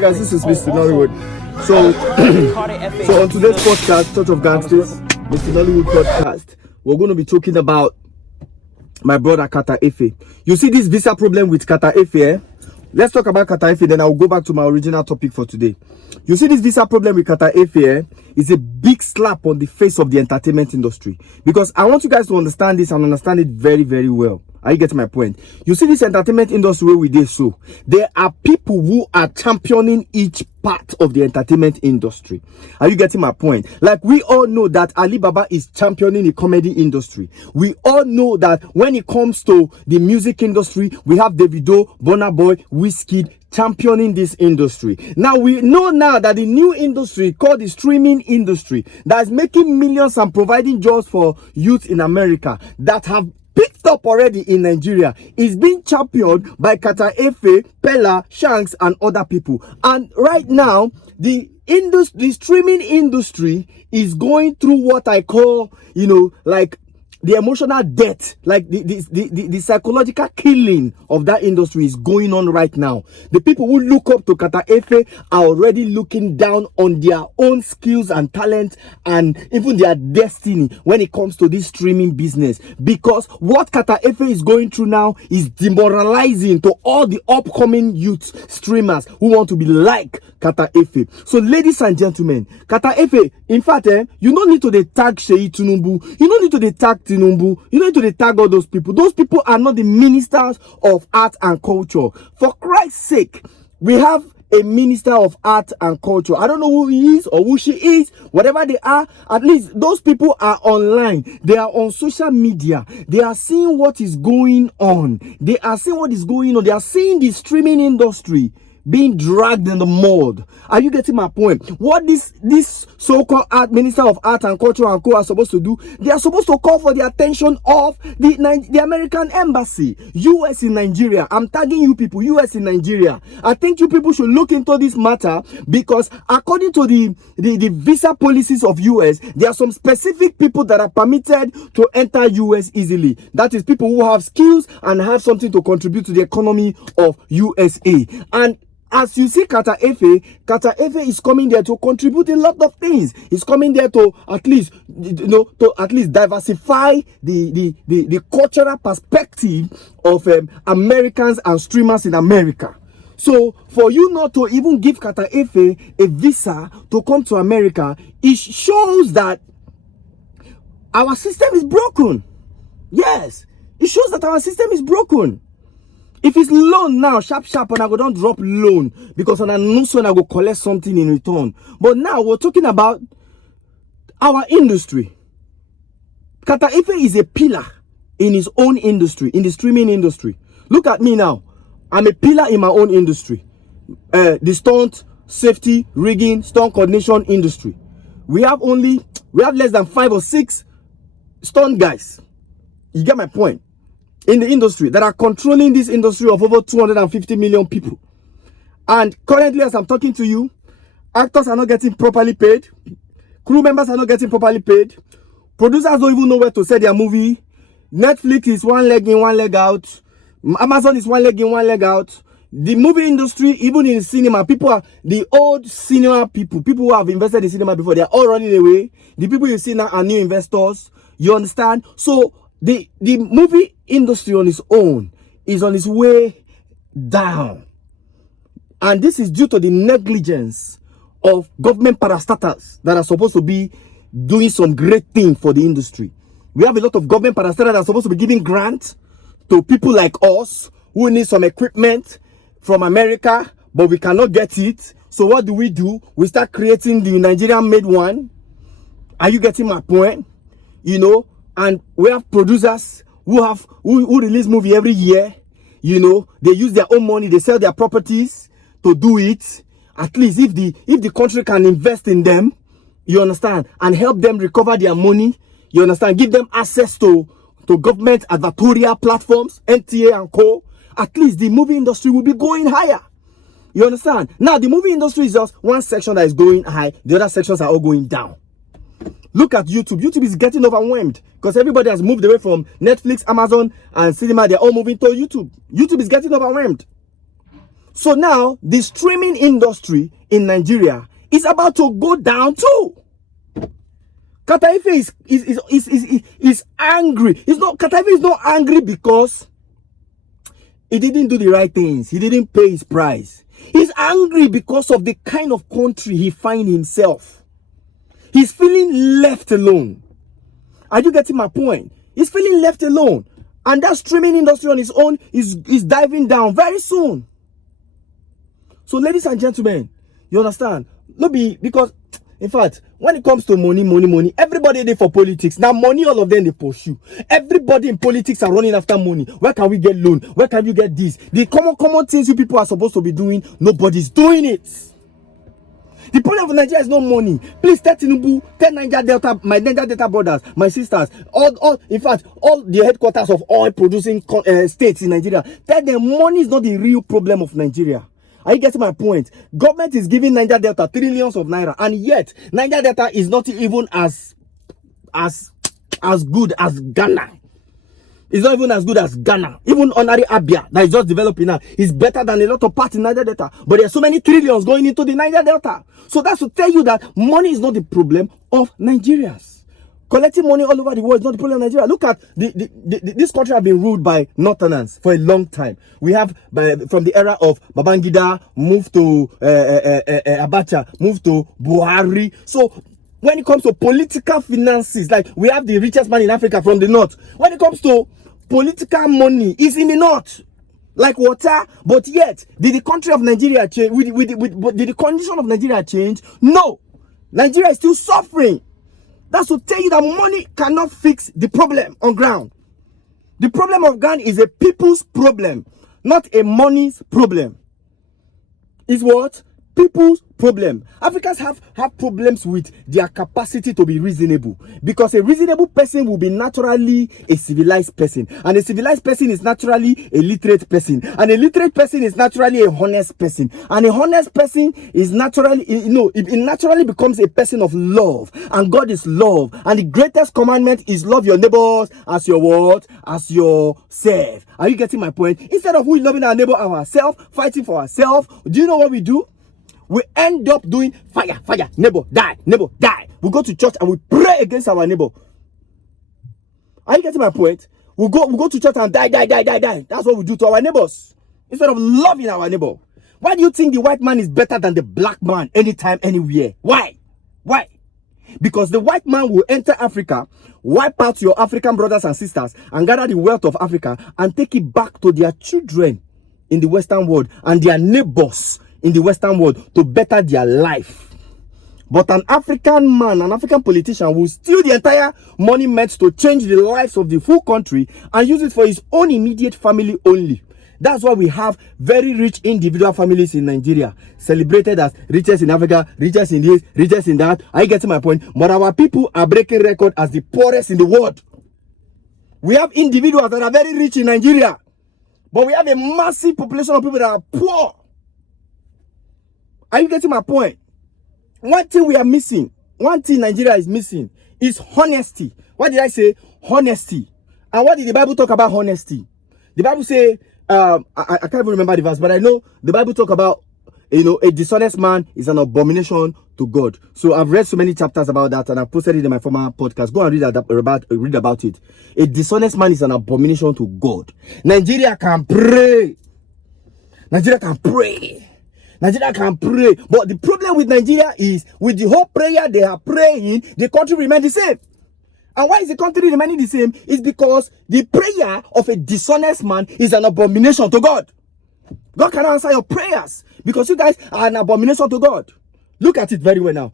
Guys, this is Mr. Nollywood. So, so on today's podcast, Church of Gangsters, Mr. Nollywood podcast, we're going to be talking about my brother Kata Efe. You see this visa problem with Kata Efe, eh? Let's talk about Kata Efe, then I'll go back to my original topic for today. You see this visa problem with Kata Efe, eh? Is a big slap on the face of the entertainment industry. Because I want you guys to understand this and understand it very, very well. Are you getting my point? You see this entertainment industry where we did so. There are people who are championing each part of the entertainment industry. Are you getting my point? Like we all know that Alibaba is championing the comedy industry. We all know that when it comes to the music industry, we have Davido, Burna Boy, Wizkid championing this industry. Now we know now that the new industry called the streaming industry that is making millions and providing jobs for youth in America that have picked up already in Nigeria is being championed by Kata Efe, Pella, Shanks, and other people. And right now, the streaming industry is going through what I call, like the emotional death, like the psychological killing of that industry is going on right now. The people who look up to Kata Efe are already looking down on their own skills and talent and even their destiny when it comes to this streaming business. Because what Kata Efe is going through now is demoralizing to all the upcoming youth streamers who want to be like Kata Efe. So ladies and gentlemen, Kata Efe, in fact, you don't need to tag Sheyi Tunumbu, you don't need to tag Tinumbu, you don't need to tag all those people. Those people are not the ministers of art and culture. For Christ's sake, we have a minister of art and culture. I don't know who he is or who she is, whatever they are. At least those people are online. They are on social media. They are seeing what is going on. They are seeing what is going on. They are seeing the streaming industry being dragged in the mud. Are you getting my point? What this so-called minister of art and culture and co are supposed to do? They are supposed to call for the attention of the American embassy, US in Nigeria. I'm tagging you people, US in Nigeria. I think you people should look into this matter because according to the visa policies of US, there are some specific people that are permitted to enter US easily. That is people who have skills and have something to contribute to the economy of USA. And as you see, Kata Efe is coming there to contribute a lot of things. He's coming there to at least, diversify the cultural perspective of Americans and streamers in America. So for you not to even give Kata Efe a visa to come to America, it shows that our system is broken. Yes, it shows that our system is broken. If it's loan now, sharp, and I go don't drop loan because I know soon I go collect something in return. But now we're talking about our industry. Kata Efe is a pillar in his own industry, in the streaming industry. Look at me now. I'm a pillar in my own industry. The stunt, safety, rigging, stunt coordination industry. We have less than 5 or 6 stunt guys. You get my point? In the industry that are controlling this industry of over 250 million people. And currently, as I'm talking to you, actors are not getting properly paid. Crew members are not getting properly paid. Producers don't even know where to set their movie. Netflix is one leg in, one leg out. Amazon is one leg in, one leg out. The movie industry, even in cinema, the old cinema people who have invested in cinema before, they are all running away. The people you see now are new investors. You understand? So the movie industry on its own is on its way down. And this is due to the negligence of government parastatals that are supposed to be doing some great thing for the industry. We have a lot of government parastatals that are supposed to be giving grants to people like us who need some equipment from America, but we cannot get it. So what do? We start creating the Nigerian-made one. Are you getting my point? And we have producers who release movie every year. They use their own money, they sell their properties to do it. At least if the country can invest in them, you understand, and help them recover their money, you understand, give them access to government advertorial platforms, NTA and co, at least the movie industry will be going higher. You understand? Now the movie industry is just one section that is going high, the other sections are all going down. Look at YouTube. YouTube is getting overwhelmed because everybody has moved away from Netflix, Amazon, and cinema. They're all moving to YouTube. YouTube is getting overwhelmed. So now the streaming industry in Nigeria is about to go down too. Kataife is angry. Kataife is not angry because he didn't do the right things. He didn't pay his price. He's angry because of the kind of country he finds himself. He's feeling left alone. Are you getting my point? He's feeling left alone. And that streaming industry on its own is diving down very soon. So ladies and gentlemen, you understand? Because, in fact, when it comes to money, everybody there for politics. Now money, all of them they pursue. Everybody in politics are running after money. Where can we get loan? Where can you get this? The common things you people are supposed to be doing, nobody's doing it. The problem of Nigeria is no money. Please tell Tinubu, tell Niger Delta, my Niger Delta brothers, my sisters, in fact, all the headquarters of oil producing states in Nigeria. Tell them money is not the real problem of Nigeria. Are you getting my point? Government is giving Niger Delta trillions of naira, and yet Niger Delta is not even as good as Ghana. It's not even as good as Ghana. Even Honorary Abia that is just developing now is better than a lot of parts in Niger Delta. But there are so many trillions going into the Niger Delta. So that's to tell you that money is not the problem of Nigerians. Collecting money all over the world is not the problem of Nigeria. Look at this country has been ruled by Northerners for a long time. We have from the era of Babangida, moved to Abacha, moved to Buhari. So when it comes to political finances, like we have the richest man in Africa from the north. When it comes to political money, it's in the north, like water. But yet, did the country of Nigeria change? Did the condition of Nigeria change? No. Nigeria is still suffering. That's to tell you that money cannot fix the problem on ground. The problem of Ghana is a people's problem, not a money's problem. It's what? People's problem. Africans have problems with their capacity to be reasonable, because a reasonable person will be naturally a civilized person, and a civilized person is naturally a literate person, and a literate person is naturally a honest person, and a honest person is naturally, it naturally becomes a person of love, and God is love, and the greatest commandment is love your neighbors as your what? As yourself. Are you getting my point? Instead of we loving our neighbor ourselves, fighting for ourselves, do you know what we do? We end up doing fire, neighbor, die, neighbor, die. We go to church and we pray against our neighbor. Are you getting my point? We go to church and die. That's what we do to our neighbors, instead of loving our neighbor. Why do you think the white man is better than the black man anytime, anywhere? Why? Because the white man will enter Africa, wipe out your African brothers and sisters, and gather the wealth of Africa and take it back to their children in the Western world and their neighbors in the Western world to better their life. But an African man, an African politician will steal the entire money meant to change the lives of the full country and use it for his own immediate family only. That's why we have very rich individual families in Nigeria, celebrated as richest in Africa, richest in this, richest in that. Are you getting my point? But our people are breaking record as the poorest in the world. We have individuals that are very rich in Nigeria, but we have a massive population of people that are poor. Are you getting my point? One thing we are missing, one thing Nigeria is missing is honesty. What did I say? Honesty. And what did the Bible talk about honesty? The Bible say, I can't even remember the verse, but I know the Bible talk about, a dishonest man is an abomination to God. So I've read so many chapters about that, and I've posted it in my former podcast. Go and read about it. A dishonest man is an abomination to God. Nigeria can pray. Nigeria can pray. Nigeria can pray, but the problem with Nigeria is, with the whole prayer they are praying, the country remains the same. And why is the country remaining the same? It's because the prayer of a dishonest man is an abomination to God. God cannot answer your prayers because you guys are an abomination to God. Look at it very well now.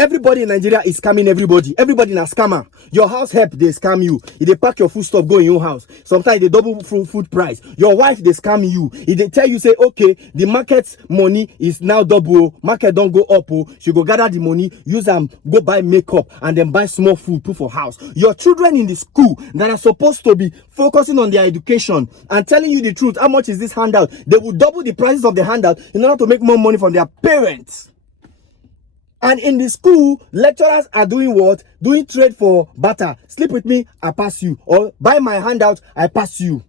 Everybody in Nigeria is scamming everybody. Everybody is a scammer. Your house help, they scam you. If they pack your food stuff, go in your house. Sometimes they double food price. Your wife, they scam you. If they tell you, say, okay, the market's money is now double. Market don't go up. She go gather the money, use them, go buy makeup, and then buy small food, put for house. Your children in the school that are supposed to be focusing on their education and telling you the truth, how much is this handout? They will double the prices of the handout in order to make more money from their parents. And in the school, lecturers are doing what? Doing trade for barter. Sleep with me, I pass you. Or buy my handout, I pass you.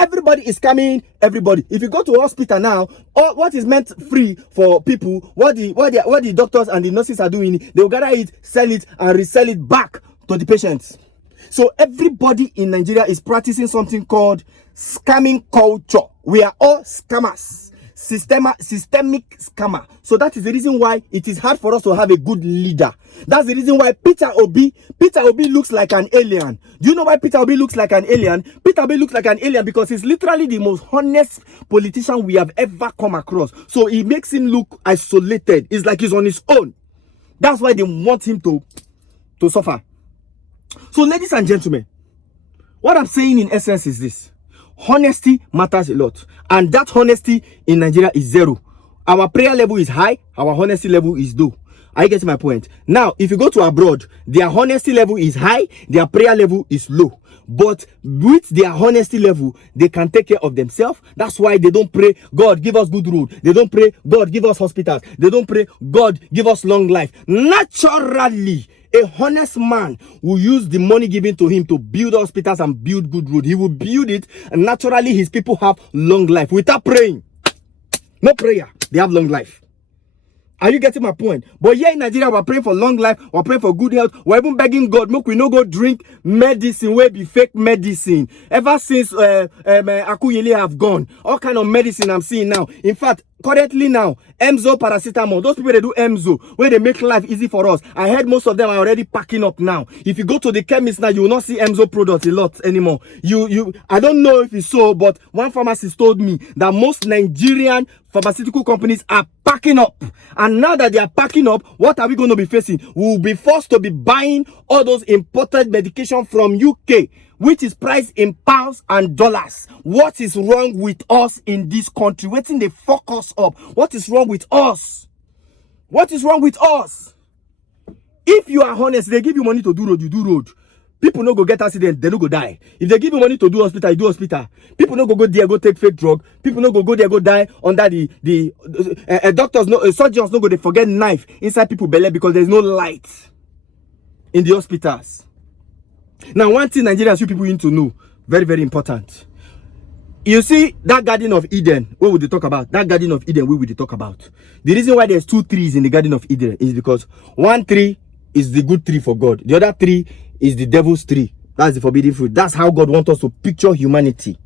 Everybody is scamming everybody. If you go to hospital now, all what is meant free for people, what the doctors and the nurses are doing, they will gather it, sell it, and resell it back to the patients. So everybody in Nigeria is practicing something called scamming culture. We are all scammers. Systemic scammer. So that is the reason why it is hard for us to have a good leader. That's the reason why Peter Obi looks like an alien. Do you know why Peter Obi looks like an alien? Peter Obi looks like an alien because he's literally the most honest politician we have ever come across. So it makes him look isolated. It's like he's on his own. That's why they want him to suffer. So ladies and gentlemen, what I'm saying in essence is this. Honesty matters a lot, and that honesty in Nigeria is zero. Our prayer level is high, our honesty level is low. Are you getting my point? Now, if you go to abroad, their honesty level is high, their prayer level is low. But with their honesty level, they can take care of themselves. That's why they don't pray, God, give us good road. They don't pray, God, give us hospitals. They don't pray, God, give us long life. Naturally, a honest man will use the money given to him to build hospitals and build good road. He will build it, and naturally his people have long life without praying. No prayer, they have long life. Are you getting my point? But here in Nigeria, we're praying for long life, we're praying for good health, we're even begging God, make we no go drink medicine, where be fake medicine. Ever since Akuyele have gone, all kind of medicine I'm seeing now. In fact, currently now, Emzo paracetamol, those people they do Emzo, where they make life easy for us. I heard most of them are already packing up now. If you go to the chemist now, you will not see Emzo products a lot anymore. I don't know if it's so, but one pharmacist told me that most Nigerian pharmaceutical companies are packing up. And now that they are packing up, what are we going to be facing? We will be forced to be buying all those imported medication from UK, which is priced in pounds and dollars. What is wrong with us in this country? Waiting they fuck us up. What is wrong with us? What is wrong with us? If you are honest, they give you money to do road, you do road. People no go get accident, they no go die. If they give you money to do hospital, you do hospital. People no go there, go take fake drug. People no go there, go die under the doctors, surgeons no go they forget knife inside people belly because there's no light in the hospitals. Now, one thing Nigerians, you people need to know, very, very important. You see, that Garden of Eden, what would they talk about? That Garden of Eden, what would they talk about? The reason why there's 2 trees in the Garden of Eden is because one tree is the good tree for God. The other tree is the devil's tree. That's the forbidden fruit. That's how God wants us to picture humanity.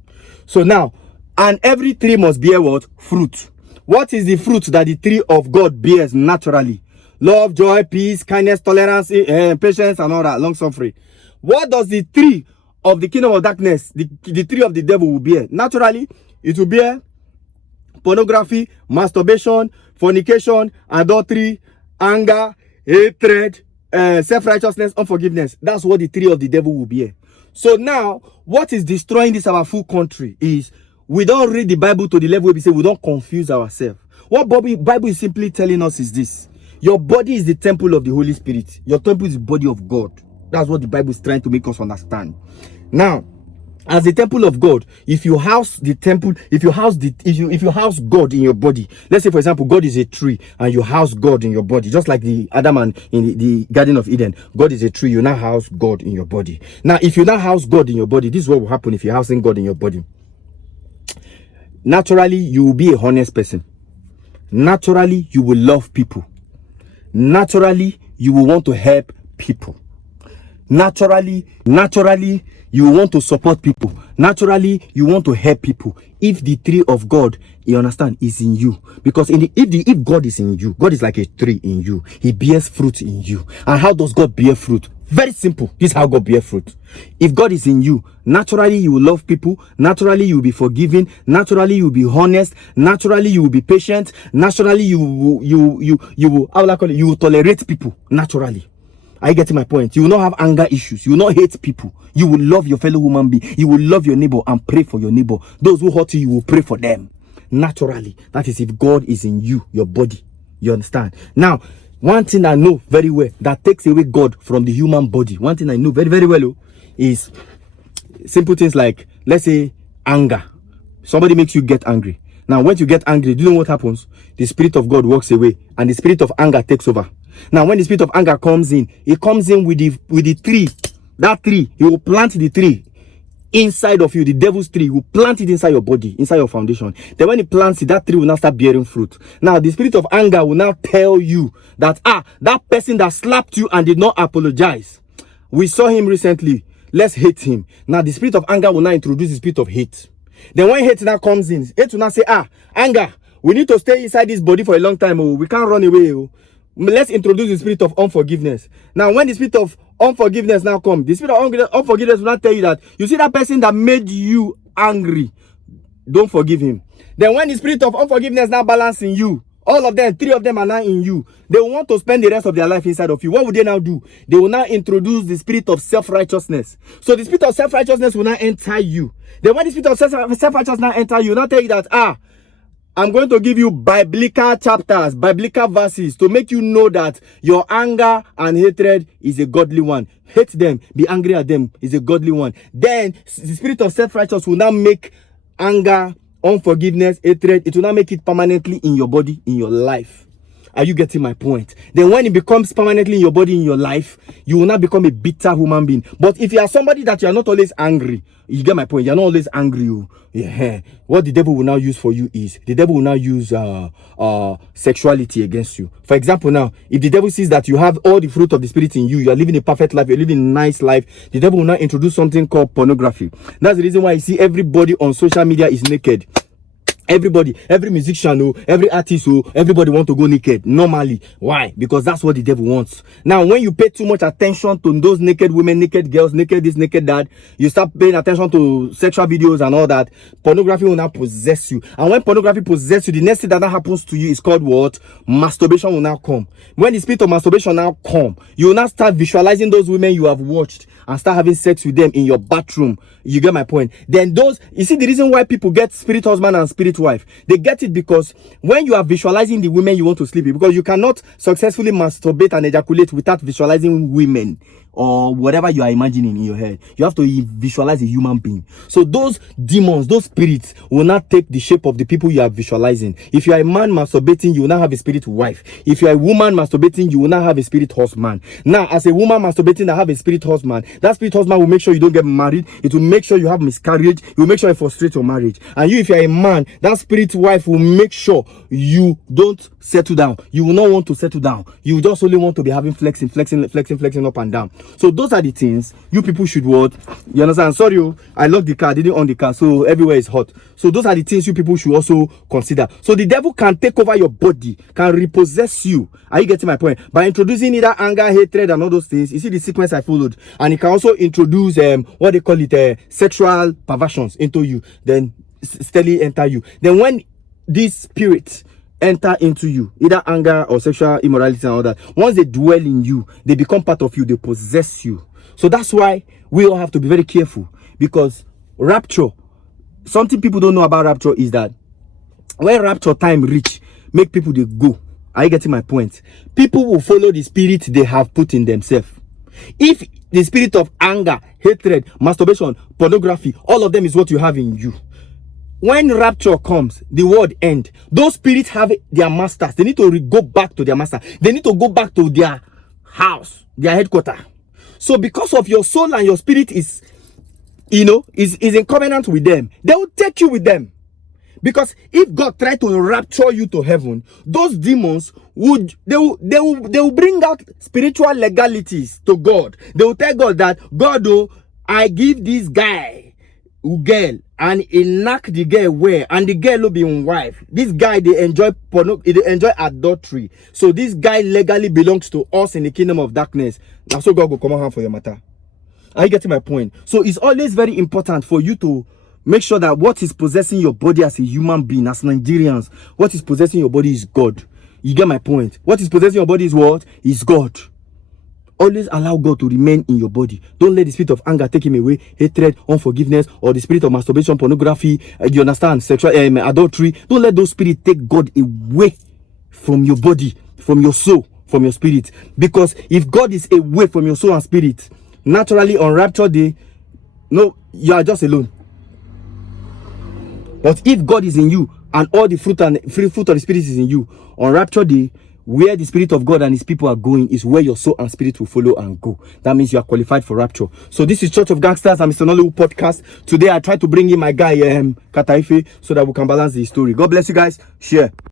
So now, and every tree must bear what? Fruit. What is the fruit that the tree of God bears naturally? Love, joy, peace, kindness, tolerance, patience, and all that, long suffering. What does the tree of the kingdom of darkness, the tree of the devil will bear? Naturally, it will bear pornography, masturbation, fornication, adultery, anger, hatred, self-righteousness, unforgiveness. That's what the tree of the devil will bear. So now, what is destroying this our full country is we don't read the Bible to the level where we say we don't confuse ourselves. What Bible is simply telling us is this. Your body is the temple of the Holy Spirit. Your temple is the body of God. That's what the Bible is trying to make us understand. Now, as the temple of God, if you house the temple, if you house God in your body, let's say for example, God is a tree and you house God in your body, just like the Adam and in the Garden of Eden, God is a tree, you now house God in your body. Now, if you now house God in your body, this is what will happen if you're housing God in your body. Naturally, you will be a honest person. Naturally, you will love people. Naturally, you will want to help people. Naturally, you want to support people. Naturally, you want to help people. If the tree of God, you understand, is in you. Because if God is in you, God is like a tree in you. He bears fruit in you. And how does God bear fruit? Very simple. This is how God bears fruit. If God is in you, naturally you will love people. Naturally you will be forgiving. Naturally you will be honest. Naturally you will be patient. Naturally you will how will I call it? You will tolerate people. Naturally. Are you getting my point? You will not have anger issues. You will not hate people. You will love your fellow human being. You will love your neighbor and pray for your neighbor. Those who hurt you, you will pray for them. Naturally. That is if God is in you, your body. You understand? Now, one thing I know very well that takes away God from the human body. One thing I know very, very well is simple things like, let's say, anger. Somebody makes you get angry. Now, when you get angry, do you know what happens? The spirit of God walks away and the spirit of anger takes over. Now, when the spirit of anger comes in, it comes in with the tree. That tree, he will plant the tree inside of you, the devil's tree, will plant it inside your body, inside your foundation. Then when it plants it, that tree will now start bearing fruit. Now the spirit of anger will now tell you that that person that slapped you and did not apologize, we saw him recently, let's hate him. Now the spirit of anger will now introduce the spirit of hate. Then when hate now comes in, hate will now say, anger, we need to stay inside this body for a long time. We can't run away. Let's introduce the spirit of unforgiveness. Now when the spirit of unforgiveness now comes, the spirit of unforgiveness will not tell you that, you see that person that made you angry, don't forgive him. Then when the spirit of unforgiveness now balance in you, all of them, 3 of them are now in you, they will want to spend the rest of their life inside of you. What would they now do? They will now introduce the spirit of self-righteousness. So the spirit of self-righteousness will now enter you. Then when the spirit of self-righteousness now enter you, now tell you that, I'm going to give you biblical chapters, biblical verses to make you know that your anger and hatred is a godly one. Hate them, be angry at them is a godly one. Then the spirit of self-righteousness will now make anger, unforgiveness, hatred, it will not make it permanently in your body, in your life. Are you getting my point? Then when it becomes permanently in your body, in your life, you will not become a bitter human being. But if you are somebody that you are not always angry, you get my point, you're not always angry. What the devil will now use for you is, the devil will now use sexuality against you. For example, now, if the devil sees that you have all the fruit of the spirit in you, you are living a perfect life, you're living a nice life, the devil will now introduce something called pornography. That's the reason why you see everybody on social media is naked. Everybody, every musician, every artist, everybody want to go naked normally. Why? Because that's what the devil wants. Now, when you pay too much attention to those naked women, naked girls, naked this, naked that, you start paying attention to sexual videos and all that, pornography will now possess you. And when pornography possesses you, the next thing that happens to you is called what? Masturbation will now come. When the spirit of masturbation now come, you will now start visualizing those women you have watched and start having sex with them in your bathroom. You get my point? Then you see the reason why people get spirit husband and spirit wife, they get it because when you are visualizing the women you want to sleep with, because you cannot successfully masturbate and ejaculate without visualizing women or whatever you are imagining in your head. You have to visualize a human being. So those demons, those spirits will not take the shape of the people you are visualizing. If you are a man masturbating, you will not have a spirit wife. If you are a woman masturbating, you will not have a spirit husband. Now, as a woman masturbating that have a spirit husband, that spirit husband will make sure you don't get married. It will make sure you have miscarriage. It will make sure you frustrate your marriage. And you, if you are a man, that spirit wife will make sure you don't settle down. You will not want to settle down. You just only want to be having flexing up and down. So those are the things you people should what? You understand? Sorry, I locked the car, I didn't on the car, so everywhere is hot. So those are the things you people should also consider. So the devil can take over your body, can repossess you. Are you getting my point? By introducing either anger, hatred, and all those things. You see the sequence I followed, and it can also introduce what they call it, sexual perversions into you. Then steadily enter you. Then when these spirits enter into you, either anger or sexual immorality and all that, once they dwell in you, they become part of you, they possess you. So that's why we all have to be very careful, because rapture, something people don't know about rapture is that when rapture time reach, make people they go. Are you getting my point? People will follow the spirit they have put in themselves. If the spirit of anger, hatred, masturbation, pornography, all of them is what you have in you, when rapture comes, the world end. Those spirits have their masters. They need to go back to their master. They need to go back to their house, their headquarters. So because of your soul and your spirit is in covenant with them, they will take you with them. Because if God tried to rapture you to heaven, those demons will bring out spiritual legalities to God. They will tell God that, God, I give this guy girl, and he knock the girl away, and the girl will be in wife. This guy, they enjoy adultery. So this guy legally belongs to us in the kingdom of darkness. Now so God will come out for your matter. Are you getting my point? So it's always very important for you to make sure that what is possessing your body as a human being, as Nigerians, what is possessing your body is God. You get my point? What is possessing your body is what? Is God. Always allow God to remain in your body. Don't let the spirit of anger take him away, hatred, unforgiveness, or the spirit of masturbation, pornography, you understand, sexual adultery. Don't let those spirits take God away from your body, from your soul, from your spirit. Because if God is away from your soul and spirit, naturally on rapture day, no, you are just alone. But if God is in you and all the fruit of the spirit is in you, on rapture day, where the Spirit of God and his people are going is where your soul and spirit will follow and go. That means you are qualified for rapture. So this is Church of Gangsters and Mr. Nollywood podcast. Today I try to bring in my guy Kata Ife so that we can balance the story. God bless you guys. Share.